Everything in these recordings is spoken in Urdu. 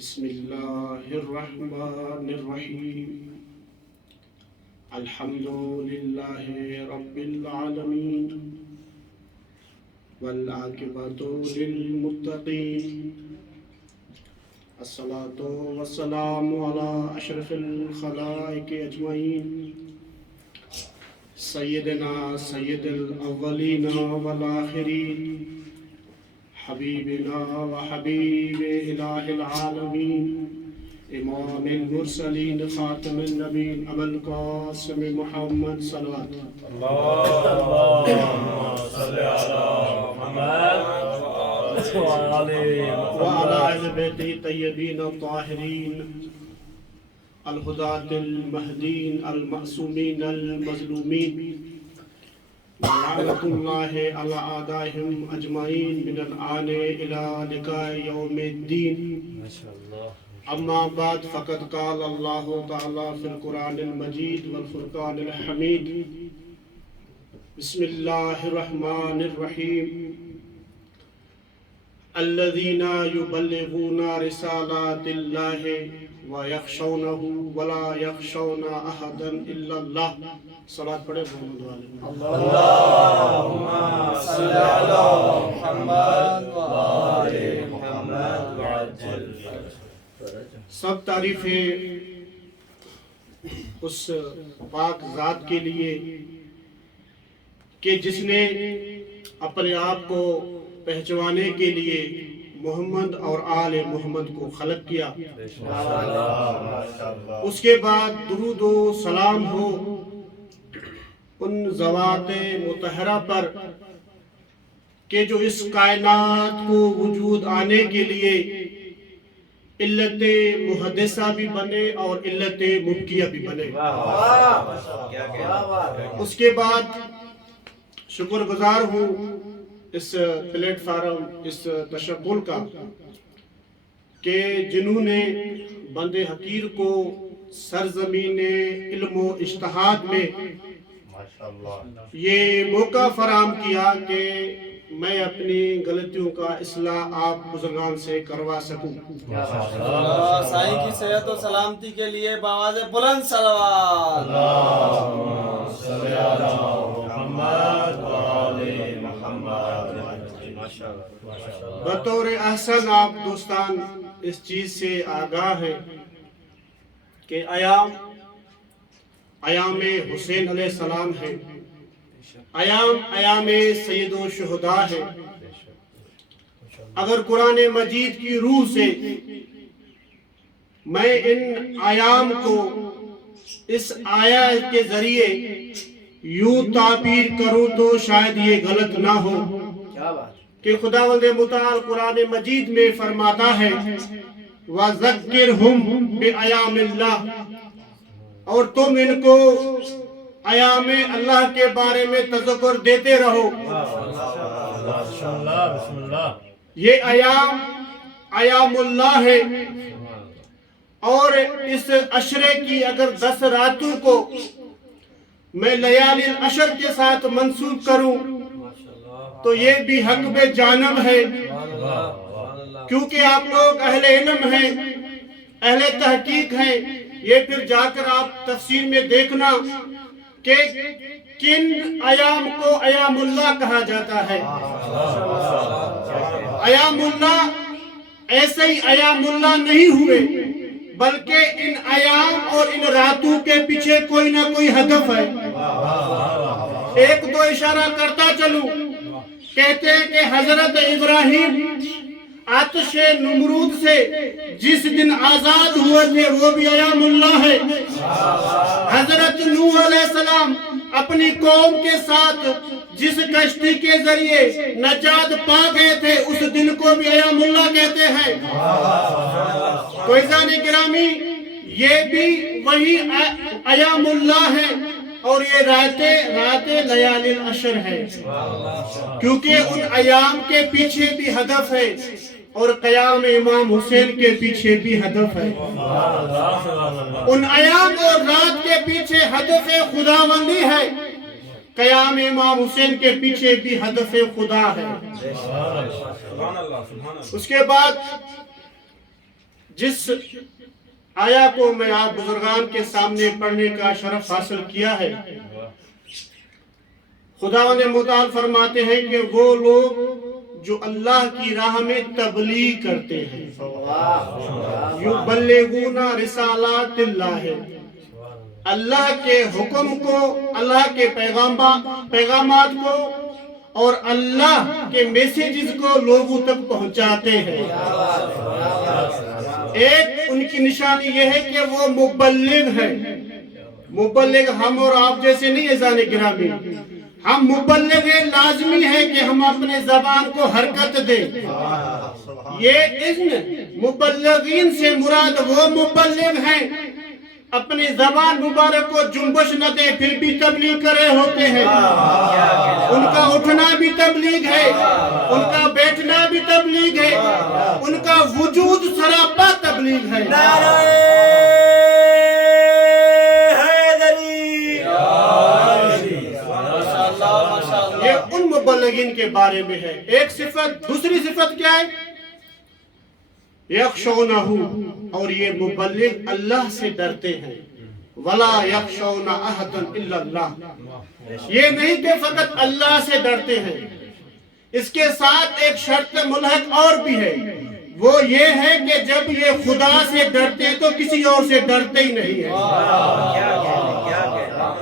بسم الله الرحمن الرحيم الحمد لله رب العالمين والعاقبة للمتقين الصلاة والسلام على أشرف الخلائق أجمعين سيدنا سيد الأولين والآخرين حبيبنا وحبيب إله العالمين إمام المرسلين خاتم النبيين أبا القاسم محمد صلوات اللهم صل على محمد وعلى أهل بيته الطيبين الطاهرين الهداة المهديين المعصومين المظلومين ولعنة الله على أعدائهم أجمعين من الآن إلى لقاء يوم الدين. أما بعد فقد قال الله تعالى في القرآن المجيد والفرقان الحميد بسم الله الرحمن الرحيم الذين يبلغون رسالات الله ويخشونه ولا يخشون أحدا إلا الله. صلاة پڑھے محمد والے اللهم صل على محمد وآل محمد وعجل سب تعریفیں اس پاک ذات کے لیے کہ جس نے اپنے آپ کو پہچوانے کے لیے محمد اور آل محمد کو خلق کیا. اس کے بعد درود و سلام ہو ان ذوات مطہرہ پر کہ جو اس کائنات کو وجود آنے کے لیے علت محدثہ بھی بنے اور علت مبقیہ بھی بنے. اس کے بعد شکر گزار ہوں اس پلیٹ فارم اس تشکل کا کہ جنہوں نے بند حقیر کو سرزمین علم و اجتہاد میں یہ موقع فراہم کیا کہ میں اپنی غلطیوں کا اصلاح آپ بزرگان سے کروا سکوں. سائیں کی صحت و سلامتی کے لیے بآواز بلند صلوات. اللهم صل على محمد وآل محمد. بطور احسن آپ دوستان اس چیز سے آگاہ ہیں کہ ایام حسین علیہ السلام ہے، ایام سید و شہداء ہے. اگر قرآن مجید کی روح سے میں ان ایام کو اس آیت کے ذریعے یوں تعبیر کروں تو شاید یہ غلط نہ ہو کہ خداوند متعال قرآن مجید میں فرماتا ہے وَذَكِّرْهُمْ بِأَيَامِ اللَّهِ، اور تم ان کو ایام اللہ کے بارے میں تذکر دیتے رہو. یہ ایام اللہ ہے اور اس عشرے کی اگر 10 راتوں کو میں لیالی العشر کے ساتھ منسوب کروں تو یہ بھی حق بے جانب ہے، کیونکہ آپ لوگ اہل علم ہیں، اہل تحقیق ہیں. یہ پھر جا کر آپ تفسیر میں دیکھنا کہ کن ایام کو ایام اللہ کہا جاتا ہے. ایام اللہ ایسے ہی ایام اللہ نہیں ہوئے، بلکہ ان ایام اور ان راتوں کے پیچھے کوئی نہ کوئی ہدف ہے. ایک تو اشارہ کرتا چلوں، کہتے ہیں کہ حضرت ابراہیم آتش نمرود سے جس دن آزاد ہوئے تھے وہ بھی ایام اللہ ہے. حضرت نوح علیہ السلام اپنی قوم کے ساتھ جس کشتی کے ذریعے نجات پا گئے تھے اس دن کو بھی ایام اللہ کہتے ہیں. تو عزیزان گرامی یہ بھی وہی ایام اللہ ہے اور یہ رات لیالی العشر ہے، کیونکہ ان ایام کے پیچھے بھی ہدف ہے اور قیام امام حسین کے پیچھے بھی ہدف ہے. ان ایام اور رات کے پیچھے ہدف خداوندی ہے، قیام امام حسین کے پیچھے بھی ہدف خدا ہے. اس کے بعد جس آیا کو میں آپ بزرگان کے سامنے پڑھنے کا شرف حاصل کیا ہے، خداوند متعال فرماتے ہیں کہ وہ لوگ جو اللہ کی راہ میں تبلیغ کرتے ہیں، یبلغون رسالات اللہ، اللہ کے حکم کو، اللہ کے پیغامات کو اور اللہ کے میسیجز کو لوگوں تک پہنچاتے ہیں۔ ایک ان کی نشانی یہ ہے کہ وہ مبلغ ہے۔ مبلغ ہم اور آپ جیسے نہیں اذان گرامی، ہم مبلغ ہیں، لازمی ہے کہ ہم اپنے زبان کو حرکت دیں۔ یہ اذن مبلغین سے مراد وہ مبلغ ہیں اپنی زبان مبارک کو جنبش نہ دے پھر بھی تبلیغ کرے ہوتے ہیں۔ ان کا اٹھنا بھی تبلیغ ہے، ان کا بیٹھنا بھی تبلیغ ہے، ان کا وجود سراپا تبلیغ ہے۔ یہ ان مبلغین کے بارے میں ہے۔ ایک صفت، دوسری صفت کیا ہے؟ یخشونہ، اور یہ مبلغ اللہ سے ڈرتے ہیں۔ ولا یخشون احدا الا اللہ، یہ نہیں کہ فقط اللہ سے ڈرتے ہیں، اس کے ساتھ ایک شرط ملحق اور بھی ہے، وہ یہ ہے کہ جب یہ خدا سے ڈرتے تو کسی اور سے ڈرتے ہی نہیں ہے۔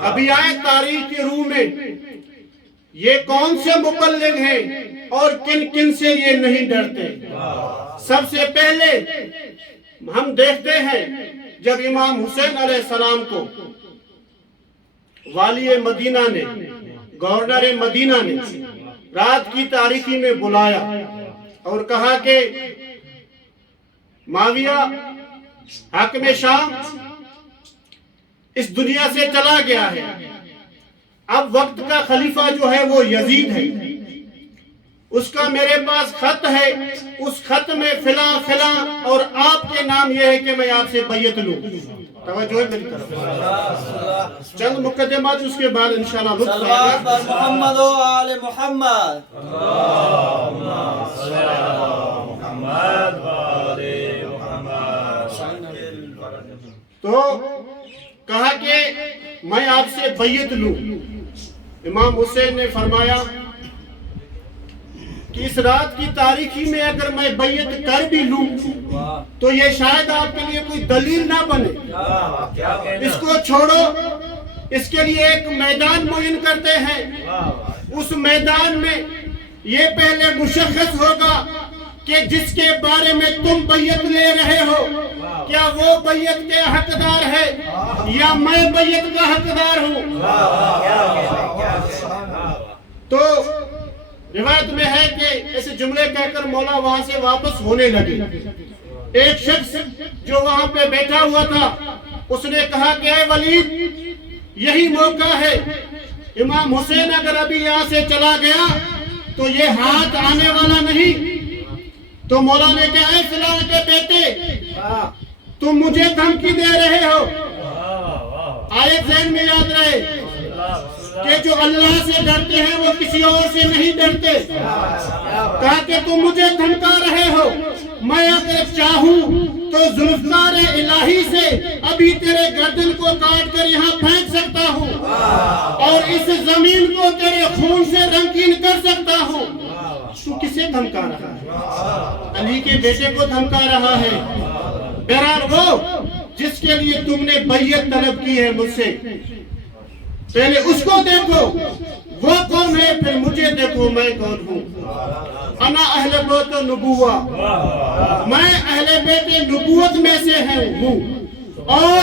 ابھی آئے تاریخ کی روح میں یہ کون سے مبلغ ہیں اور کن کن سے یہ نہیں ڈرتے۔ سب سے پہلے ہم دیکھتے ہیں جب امام حسین علیہ السلام کو والی مدینہ نے، گورنر مدینہ نے رات کی تاریکی میں بلایا اور کہا کہ معاویہ حاکم شام اس دنیا سے چلا گیا ہے، اب وقت کا خلیفہ جو ہے وہ یزید ہے، اس کا میرے پاس خط ہے، اس خط میں فلاں فلاں اور آپ کے نام یہ ہے کہ میں آپ سے بیعت لوں۔ توجہ ہے میری طرف، چند مقدمات اس کے بعد انشاءاللہ لطف صلوات بر محمد و آل محمد۔ تو کہا کہ میں آپ سے بیعت لوں۔ امام حسین نے فرمایا کہ اس رات کی تاریخی میں اگر میں بیعت کر بھی لوں تو یہ شاید آپ کے لیے کوئی دلیل نہ بنے، اس کو چھوڑو، اس کے لیے ایک میدان معین کرتے ہیں، اس میدان میں یہ پہلے مشخص ہوگا کہ جس کے بارے میں تم بیعت لے رہے ہو کیا وہ بیعت کے حقدار ہے یا میں بیعت کا حقدار ہوں۔ تو روایت میں ہے کہ ایسے جملے کہہ کر مولا وہاں سے واپس ہونے لگے۔ ایک شخص جو وہاں پہ بیٹھا ہوا تھا اس نے کہا کہ اے ولید، یہی موقع ہے، امام حسین اگر ابھی یہاں سے چلا گیا تو یہ ہاتھ آنے والا نہیں۔ تو مولا نے کہا اے فلاں کے بیٹے، تم مجھے دھمکی دے رہے ہو۔ آیت ذہن میں یاد رہے کہ جو اللہ سے ڈرتے ہیں وہ کسی اور سے نہیں ڈرتے۔ کہا کہ تم مجھے دھمکا رہے ہو، میں اگر چاہوں تو ذوالفقار الہی سے ابھی تیرے گردن کو کاٹ کر یہاں پھینک سکتا ہوں اور اس زمین کو تیرے خون سے رنگین کر سکتا ہوں۔ تو کسے دھمکا رہا ہے؟ علی کے بیٹے کو دھمکا رہا ہے۔ بہرحال وہ جس کے لیے تم نے بیعت طلب کی ہے مجھ سے، پہلے اس کو دیکھو وہ کون ہے، پھر مجھے دیکھو میں کون ہوں۔ انا اہل بیت نبوہ، میں اہل بیت نبوت میں سے ہوں اور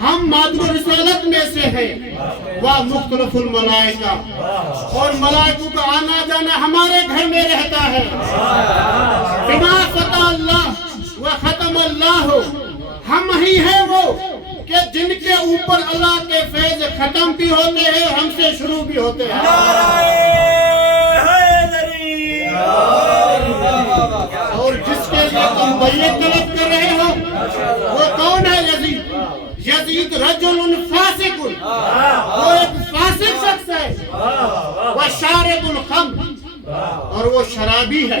ہم مادر رسالت میں سے ہیں۔ وہ مختلف الملائکہ، اور ملائکوں کا آنا جانا ہمارے گھر میں رہتا ہے۔ بما فتح اللہ و ختم اللہ، ہم ہی ہیں وہ کہ جن کے اوپر اللہ کے فیض ختم بھی ہوتے ہیں، ہم سے شروع بھی ہوتے ہیں۔ اور جس کے لیے تم بیعت طلب کر رہے ہو وہ کون ہے؟ یزید۔ یزید رجل فاسق، وہ ایک فاسق شخص ہے، وہ شارب الخمر، اور وہ شرابی ہے۔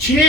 6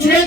6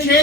6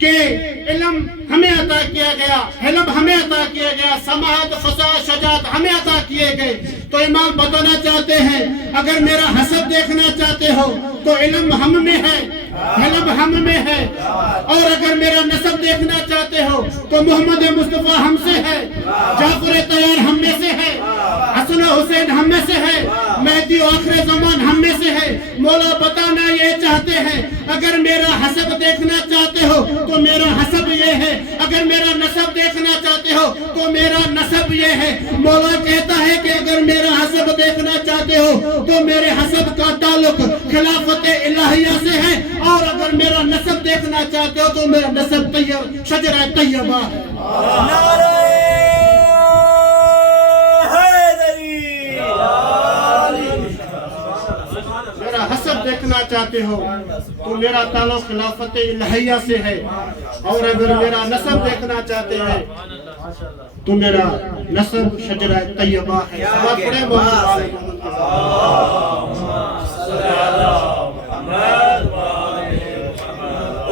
کہ علم ہمیں عطا کیا گیا، حلم ہمیں عطا کیا گیا، سماعت، فصاحت، شجاعت ہمیں عطا کیے گئے، تو امام بتانا چاہتے ہیں اگر میرا حسب دیکھنا چاہتے ہو تو علم ہم میں ہے، حلم ہم میں ہے، اور اگر میرا نسب دیکھنا چاہتے ہو تو محمد مصطفیٰ ہم سے ہے، جعفر طیار ہم میں سے ہے، حسن و حسین ہم میں سے ہے، مہدی آخر زمان ہم میں سے ہے۔ مولا بتانا یہ چاہتے ہیں اگر میرا حسب دیکھنا چاہتے ہو تو میرا حسب یہ ہے، اگر میرا نسب دیکھنا چاہتے ہو تو میرا نسب یہ ہے۔ مولا کہتا ہے کہ اگر میرا حسب دیکھنا چاہتے ہو تو میرے حسب کا تعلق خلافت الہیہ سے ہے، اور اگر میرا نسب دیکھنا چاہتے ہو تو میرا نسب طیب شجرہ طیبہ ہے۔ نعرہ حیدری، میرا حسب دیکھنا چاہتے ہو تو میرا تعلق خلافت الہیہ سے ہے، اور اگر میرا نسب دیکھنا چاہتے ہیں تو میرا نسب شجرہ طیبہ ہے۔ سبحان پڑھیں محمد آل محمد کے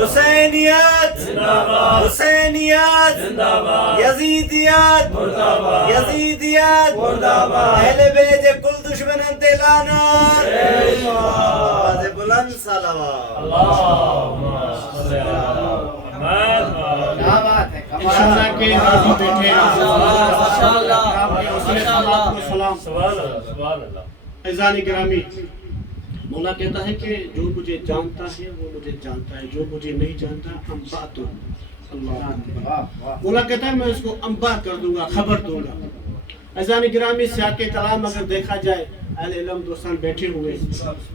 حسینیت، حسینیت، یزیدیت، یزیدیت، اہل بیت کل دشمنان تے لعنت، آواز بلند صلوات۔ انشاءاللہ کے راضی بیٹھے عزیزان گرامی، مولا کہتا ہے کہ جو مجھے جانتا ہے وہ مجھے جانتا ہے، جو مجھے نہیں جانتا انباء تو اللہ، مولا کہتا ہے میں اس کو انباء کر دوں گا، خبر دوں گا۔ عزیزان گرامی، سیاق کلام اگر دیکھا جائے، اہل علم دوستان بیٹھے ہوئے،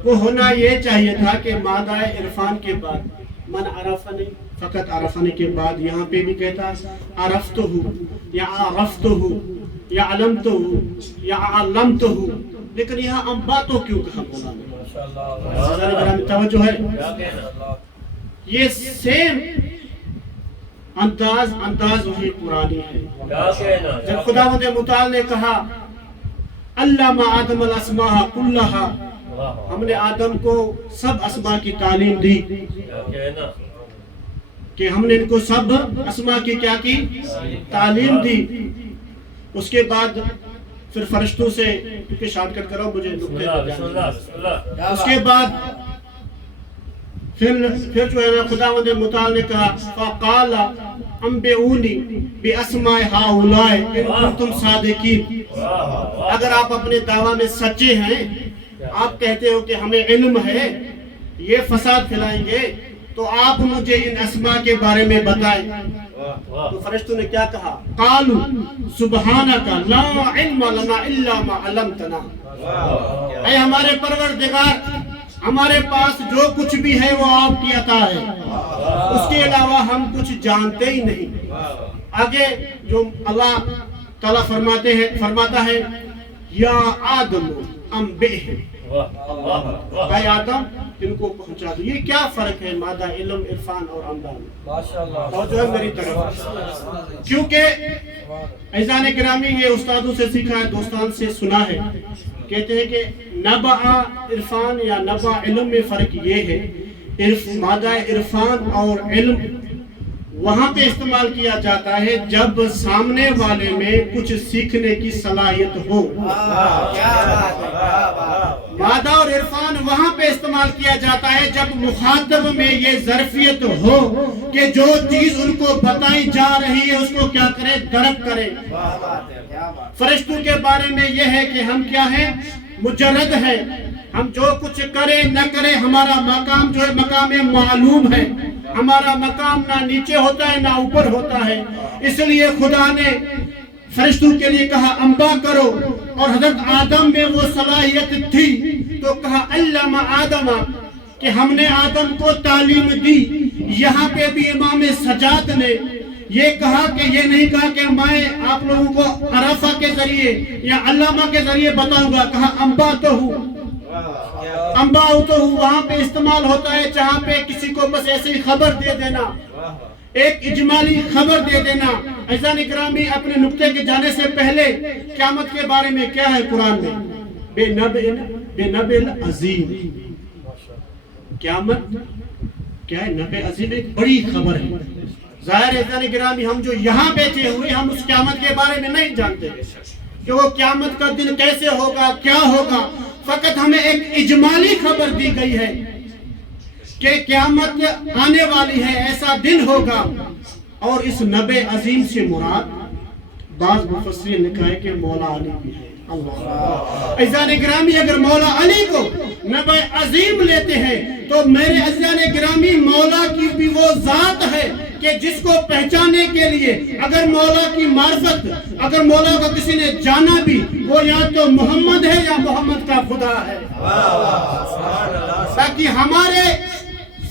وہ ہونا یہ چاہیے تھا کہ مادہ عرفان کے بعد من عرفنی، فقط عرفنے کے بعد یہاں پہ بھی کہتا عرفتہ یا عرفتہ یا علمتہ یا علمتہ، لیکن یہاں انباء تو کیوں کہا مولا نے؟ توجہ ہے، یہ سیم انداز وہی پرانی ہے۔ جب خداوند متعال نے کہا علم آدم الاسماء کلہا، ہم نے آدم کو سب اسماء کی تعلیم دی، کہ ہم نے ان کو سب اسماء کی کیا کی؟ تعلیم دی۔ اس کے بعد پھر فرشتوں سے، کیونکہ شارٹ کٹ کرو مجھے نقطے اس کے بعد پھر جو ہے خداوند متعال نے کہا فقال انبئونی باسماء ہؤلاء ان کنتم صادقین، اگر آپ اپنے دعویٰ میں سچے ہیں، آپ کہتے ہو کہ ہمیں علم ہے، یہ فساد پھیلائیں گے، تو آپ مجھے ان اسماء کے بارے میں بتائیں۔ تو فرشتوں نے کیا کہا؟ قالوا سبحانک لا علم لنا الا ما علمتنا، اے ہمارے پروردگار، ہمارے پاس جو کچھ بھی ہے وہ آپ کی عطا ہے، اس کے علاوہ ہم کچھ جانتے ہی نہیں۔ آگے جو اللہ تعالیٰ فرماتا ہے یا آدم انبئہم، اے آدم ان کو پہنچا دو۔ یہ کیا فرق ہے مادہ علم، عرفان اور انباء میں؟ اور جو ہے میری طرف، کیونکہ عزیزان گرامی یہ استادوں سے سیکھا ہے، دوستان سے سنا ہے، کہتے ہیں کہ نبع عرفان یا نبع علم میں فرق یہ ہے، مادہ عرفان اور علم وہاں پہ استعمال کیا جاتا ہے جب سامنے والے میں کچھ سیکھنے کی صلاحیت ہو۔ مادہ اور عرفان وہاں پہ استعمال کیا جاتا ہے جب مخاطب میں یہ ظرفیت ہو کہ جو چیز ان کو بتائی جا رہی ہے اس کو کیا کرے؟ درک کرے۔ فرشتوں کے بارے میں یہ ہے کہ ہم کیا ہیں؟ مجرد ہے، ہم جو کچھ کرے نہ کرے ہمارا مقام جو ہے مقام معلوم ہے، ہمارا مقام نہ نیچے ہوتا ہے نہ اوپر ہوتا ہے۔ اس لیے خدا نے فرشتوں کے لیے کہا انباء کرو، اور حضرت آدم میں وہ صلاحیت تھی تو کہا علم آدم، کہ ہم نے آدم کو تعلیم دی۔ یہاں پہ بھی امام سجاد نے یہ کہا کہ یہ نہیں کہا کہ میں آپ لوگوں کو عرفہ کے ذریعے یا علامہ کے ذریعے بتاؤں گا، کہا انباء تو ہوں، انباء تو ہوں۔ وہاں پہ استعمال ہوتا ہے جہاں پہ کسی کو بس ایسے ہی خبر دے دینا، ایک اجمالی خبر دے دینا۔ عزیزان اکرامی، اپنے نقطے کے جانے سے پہلے قیامت کے بارے میں کیا ہے قرآن میں؟ بے نبع عظیم، قیامت کیا ہے؟ نبع عظیم ایک بڑی خبر ہے۔ ظاہر ہے گرامی ہم جو یہاں بیٹھے ہوئے ہم اس قیامت کے بارے میں نہیں جانتے کہ وہ قیامت کا دن کیسے ہوگا کیا ہوگا، فقط ہمیں ایک اجمالی خبر دی گئی ہے کہ قیامت آنے والی ہے، ایسا دن ہوگا۔ اور اس نبی عظیم سے مراد بعض مفسرین نے کہا ہے کہ مولا علی بھی ہے۔ اللہ عزیزان گرامی، اگر مولا علی کو نبی عظیم لیتے ہیں تو میرے عزیزان گرامی مولا کی بھی وہ ذات ہے کہ جس کو پہچانے کے لیے اگر مولا کی معرفت، اگر مولا کو کسی نے جانا بھی، وہ یا تو محمد ہے یا محمد کا خدا ہے۔ تاکہ ہمارے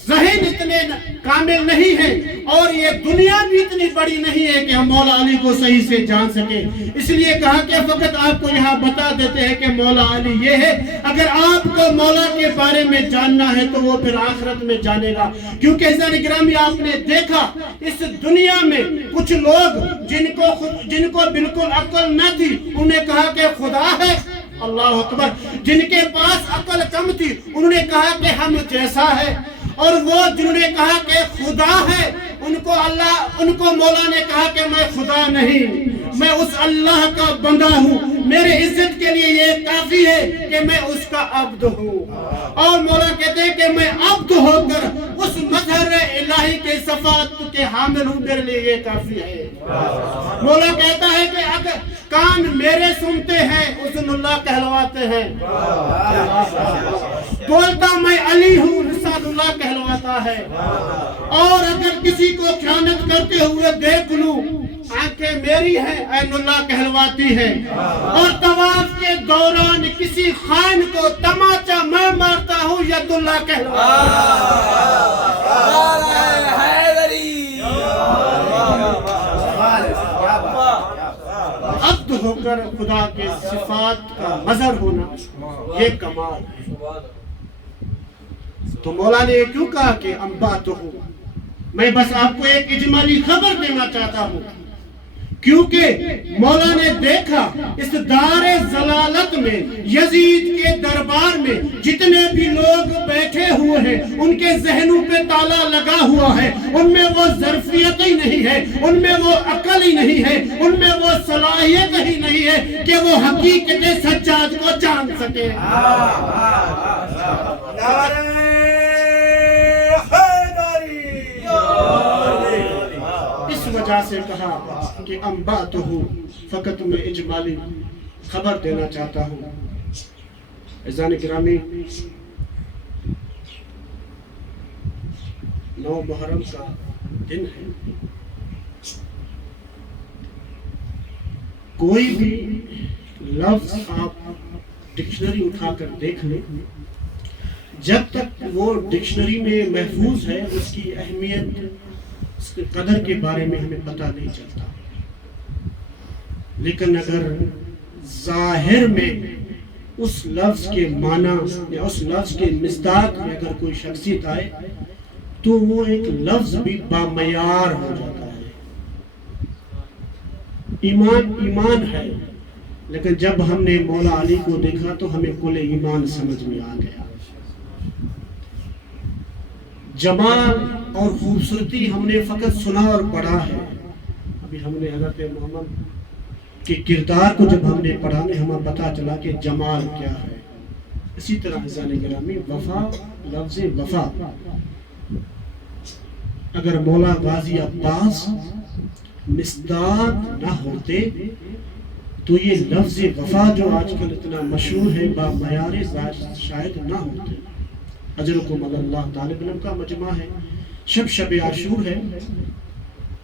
ذہن اتنے کامل نہیں ہے اور یہ دنیا بھی اتنی بڑی نہیں ہے کہ ہم مولا علی کو صحیح سے جان سکیں، اس لیے کہا کہ فقط آپ کو یہاں بتا دیتے ہیں کہ مولا علی یہ ہے۔ اگر آپ کو مولا کے بارے میں جاننا ہے تو وہ پھر آخرت میں جانے گا، کیونکہ عزیزان گرامی آپ نے دیکھا اس دنیا میں کچھ لوگ جن کو بالکل عقل نہ تھی انہوں نے کہا کہ خدا ہے، اللہ اکبر۔ جن کے پاس عقل کم تھی انہوں نے کہا کہ ہم جیسا ہے، اور وہ جنہوں نے کہا کہ خدا ہے ان کو مولا نے کہا کہ میں خدا نہیں، میں اس اللہ کا بندہ ہوں، میرے عزت کے لیے یہ کافی ہے کہ میں اس کا عبد ہوں۔ اور مولا کہتے ہیں کہ میں عبد ہو کر اس مظہر الہی کے صفات کے حامل ہوں، میرے لیے یہ کافی ہے۔ مولا کہتا ہے کہ اگر کان میرے سنتے ہیں اذن اللہ کہلواتے ہیں، بولتا میں علی ہوں لسان اللہ کہلواتا ہے، اور اگر کسی کو خیانت کرتے ہوئے دیکھ لوں آنکھیں میری ہیں عین اللہ کہلواتی ہے، اور طواف کے دوران کسی خائن کو تماچا میں مارتا ہوں ید اللہ کہلواتا عبد ہو کر خدا کے صفات کا مظہر ہونا یہ کمال ہے۔ تو مولا نے کیوں کہا کہ انبات ہوں؟ میں بس آپ کو ایک اجمالی خبر دینا چاہتا ہوں، کیونکہ مولا نے دیکھا اس دار ضلالت میں یزید کے دربار میں جتنے بھی لوگ بیٹھے ہوئے ہیں ان کے ذہنوں پہ تالا لگا ہوا ہے، ان میں وہ ظرفیت ہی نہیں ہے، ان میں وہ عقل ہی نہیں ہے، ان میں وہ صلاحیت ہی نہیں ہے کہ وہ حقیقت سجاد کو جان سکے۔ اس وجہ سے کہا کہ انبات ہوں، فقط میں اجمالی خبر دینا چاہتا ہوں۔ عزیزان گرامی، 9 محرم کا دن ہے، کوئی بھی لفظ آپ ڈکشنری اٹھا کر دیکھ لیں، جب تک وہ ڈکشنری میں محفوظ ہے اس کی اہمیت، اس کے قدر کے بارے میں ہمیں پتہ نہیں چلتا۔ لیکن اگر ظاہر میں اس لفظ کے معنی یا اس لفظ کے مصداق میں اگر کوئی شخصیت آئے تو وہ ایک لفظ بھی بامعیار ہو جاتا ہے۔ ایمان ایمان ہے، لیکن جب ہم نے مولا علی کو دیکھا تو ہمیں کل ایمان سمجھ میں آ گیا۔ جمال اور خوبصورتی ہم نے فقط سنا اور پڑھا ہے، ابھی ہم نے حضرت محمد کے کردار کو جب ہم نے پڑھا ہمیں پتا چلا کہ جمال کیا ہے۔ اسی طرح عزیزان گرامی، وفا، لفظ وفا، اگر مولا غازی عباس مصداق نہ ہوتے تو یہ لفظ وفا جو آج کل اتنا مشہور ہے با معیار شاید نہ ہوتے۔ اجرکم اللہ طالب علم کا مجمع ہے، شب عاشور ہے،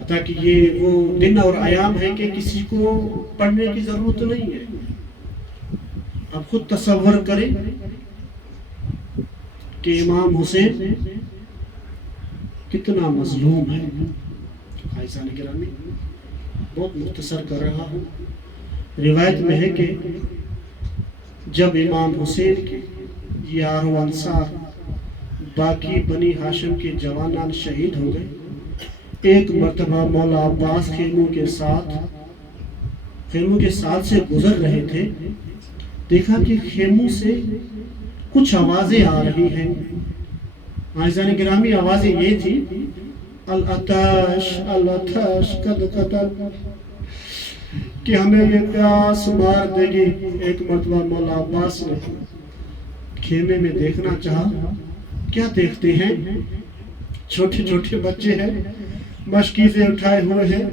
تاکہ یہ وہ دن اور ایام ہے کہ کسی کو پڑھنے کی ضرورت نہیں ہے۔ آپ خود تصور کریں کہ امام حسین کتنا مظلوم ہے۔ عزیزان گرامی، بہت مختصر کر رہا ہوں۔ روایت میں ہے کہ جب امام حسین کے یار و انصار باقی بنی ہاشم کے جوانان شہید ہو گئے، ایک مرتبہ مولا عباس خیموں کے ساتھ سے گزر رہے تھے، دیکھا کہ خیموں سے کچھ آوازیں آ رہی ہیں۔ عزیزان گرامی، آوازیں یہ تھی العطش العطش قد قتل کہ ہمیں یہ پیاس مار دے گی. ایک مرتبہ مولا عباس نے خیمے میں دیکھنا چاہا. کیا دیکھتے ہیں؟ چھوٹے چھوٹے بچے ہیں, مشکیزیں اٹھائے ہوئے ہیں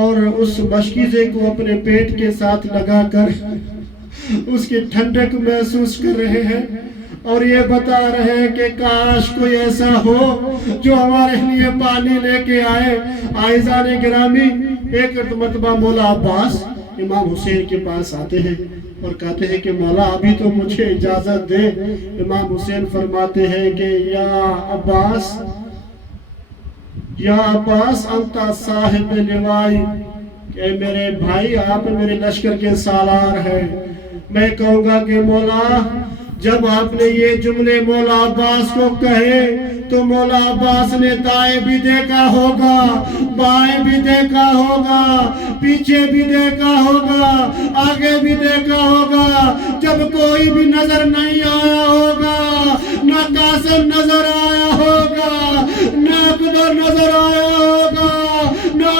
اور اس مشکیزے کو اپنے پیٹ کے ساتھ لگا کر اس کی ٹھنڈک محسوس کر رہے ہیں اور یہ بتا رہے ہیں کہ کاش کوئی ایسا ہو جو ہمارے لیے پانی لے کے آئے. عزیزان گرامی, ایک مرتبہ مولا عباس امام حسین کے پاس آتے ہیں اور کہتے ہیں کہ مولا ابھی تو مجھے اجازت دے. امام حسین فرماتے ہیں کہ یا عباس انتا صاحب لوائی, کہ میرے بھائی آپ میرے لشکر کے سالار ہیں. میں کہوں گا کہ مولا جب آپ نے یہ جملے مولا عباس کو کہے تو مولا عباس نے دائیں بھی دیکھا ہوگا, بائیں بھی دیکھا ہوگا, پیچھے بھی دیکھا ہوگا, آگے بھی دیکھا ہوگا. جب کوئی بھی نظر نہیں آیا ہوگا, نہ قاسم نظر آیا ہوگا, نہ اکبر نظر آیا ہوگا, نہ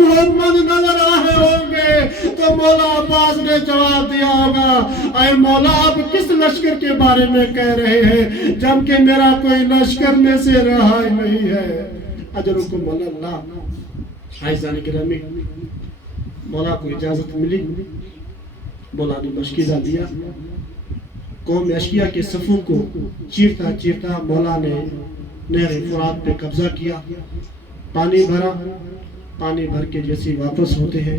محمد نظر آئے ہوں گے, تو مولا عباس نے جواب دیا ہوگا اے مولا آپ کس لشکر کے بارے میں کہہ رہے ہیں جبکہ میرا کوئی لشکر میں سے رہا ہی نہیں ہے. اجرکم اللہ. عزیزان گرامی, مولا کو اجازت ملی, مولا نے مشکیزہ دیا. قوم اشکیا کے صفوں کو چیرتا چیرتا مولا نے نہر فرات پہ قبضہ کیا, پانی بھرا. پانی بھر کے جیسے واپس ہوتے ہیں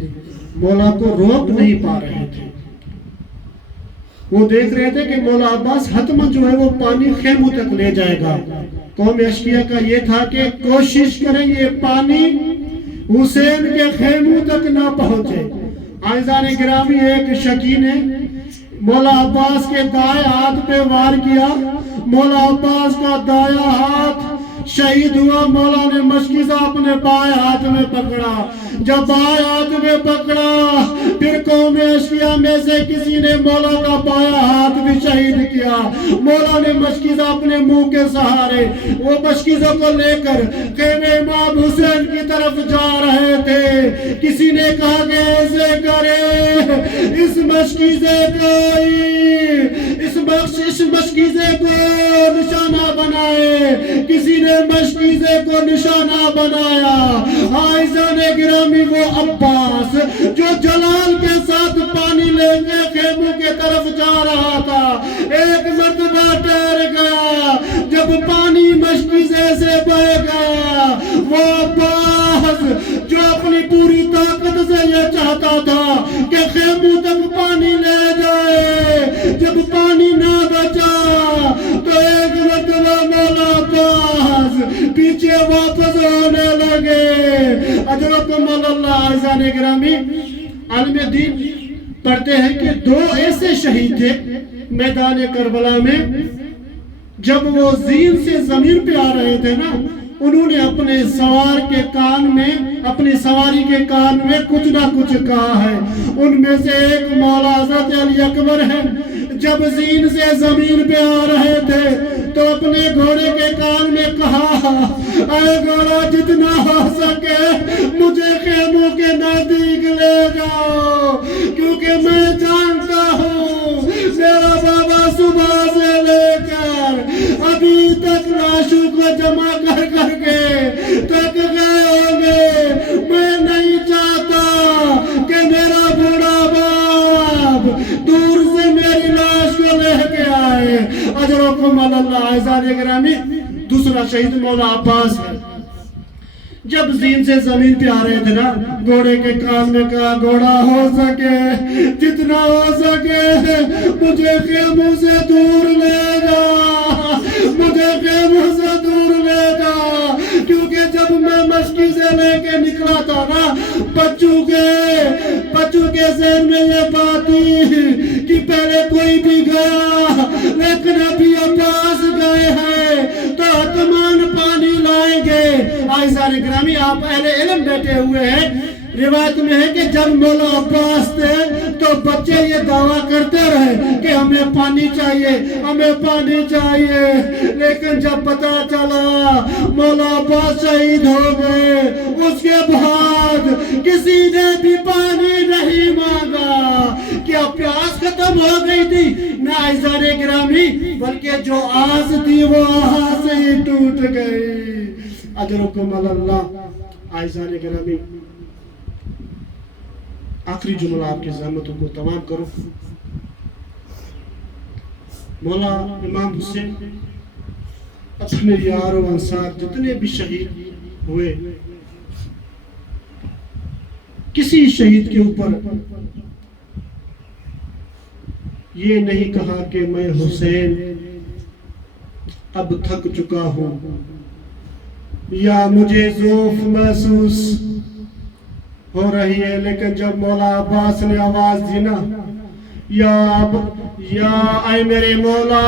مولا کو روک نہیں پا رہے تھے. وہ دیکھ رہے تھے کہ مولا عباس حتماً جو ہے وہ پانی خیموں تک لے جائے گا. قوم اشکیا کا یہ تھا کہ کوشش کریں یہ پانی حسین کے خیموں تک نہ پہنچے. عزیزان گرامی, ایک شکی نے مولا عباس کے دائیں ہاتھ پہ وار کیا. مولا عباس کا دائیں ہاتھ شہید ہوا. مولا نے مشکیزہ اپنے بائیں ہاتھ میں پکڑا. جب بائیں ہاتھ میں پکڑا پھر قوم اشکیا میں سے کسی نے مولا کا بائیں ہاتھ بھی شہید کیا. مولا نے مشکیزہ اپنے منہ کے سہارے وہ مشکیزہ کو لے کر خیمے امام حسین کی طرف جا رہے تھے. کسی نے کہا کہ ایسے کرے اس مشکیزے کو نشانہ بنائے. کسی نے مشکیزے کو نشانہ بنایا. عزیزان گرامی, وہ عباس جو جلال کے ساتھ پانی لے کے خیموں کے طرف جا رہا تھا ایک مرتبہ ٹھہر گیا. جب پانی مشکیزے سے بہہ گیا, وہ عباس جو اپنی پوری طاقت سے یہ چاہتا تھا کہ خیموں تک پانی لے جائے, جب پانی نہ بچا تو ایک مرتبہ مولا عباس پیچھے واپس ہونے لگے. اجرکم اللہ. عزیزان گرامی, عالم دین پڑھتے ہیں کہ دو ایسے شہید تھے میدان کربلا میں. جب وہ زین سے زمین پہ آ رہے تھے نا, انہوں نے اپنے سوار کے کان میں, اپنی سواری کے کان میں کچھ نہ کچھ کہا ہے. ان میں سے ایک مولا حضرت علی اکبر ہے. جب زین سے زمین پہ آ رہے تھے تو اپنے گھوڑے کے کان میں کہا اے گھوڑا جتنا ہو سکے مجھے خیموں کے نزدیک لے جاؤ, کیونکہ میں جانتا ہوں میرا بابا صبح سے لے کر ابھی تک لاشوں کو جمع کر کر کے تک گئے ہوں گے. میں نہیں چاہتا کہ میرا بوڑھا باپ دور سے میری لاش کو لے کے آئے. اجرکم اللہ. عزیزان گرامی, دوسرا شہید مولا عباس ہے. جب زین سے زمین پہ آ رہے تھے نا, گھوڑے کے کان میں کہا گھوڑا ہو سکے جتنا ہو سکے مجھے خیموں سے دور لے جا, مجھے خیموں سے دور لے جا. کیونکہ جب میں مشکیزے لے کے نکلا تھا نا, بچوں کے ذہن میں یہ بات تھی کہ پہلے کوئی بھی گیا لیکن ابھی عباس گئے ہیں تو حتمان پانی لائیں گے. عزیزان گرامی, آپ اہل علم بیٹھے ہوئے ہیں, روایت میں ہے کہ جب مولا عباس تھے تو بچے یہ دعویٰ کرتے رہے کہ ہمیں پانی چاہیے، ہمیں پانی چاہیے، لیکن جب پتا چلا مولا عباس شہید ہو گئے اس کے بعد کسی نے بھی پانی نہیں مانگا۔ کیا پیاس ختم ہو گئی تھی؟ نہ عزیزان گرامی، بلکہ جو آس تھی وہ آس سے ہی ٹوٹ گئی۔ اجرکم اللہ۔ عزیزان گرامی، آخری جملہ آپ کی زحمتوں کو تمام کرو۔ مولا امام حسین اپنے یار و انصار جتنے بھی شہید ہوئے، کسی شہید کے اوپر یہ نہیں کہا کہ میں حسین اب تھک چکا ہوں یا مجھے ضعف محسوس ہو رہی ہے، لیکن جب مولا عباس نے آواز دی نا، یا اے میرے مولا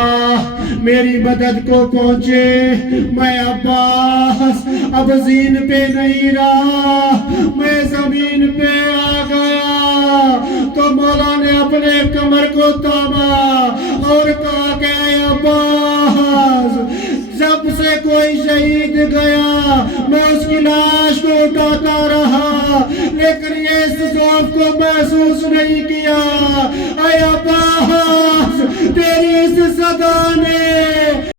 میری مدد کو پہنچے، میں عباس اب زین پہ نہیں رہا، میں زمین پہ آ گیا، تو مولا نے اپنے کمر کو تھاما اور کہا کہ اے عباس، جب سے کوئی شہید گیا میں اس کی لاش کو اٹھاتا رہا، لیکن یہ اس ضعف کو محسوس نہیں کیا۔ اے عباس، تیری اس صدا نے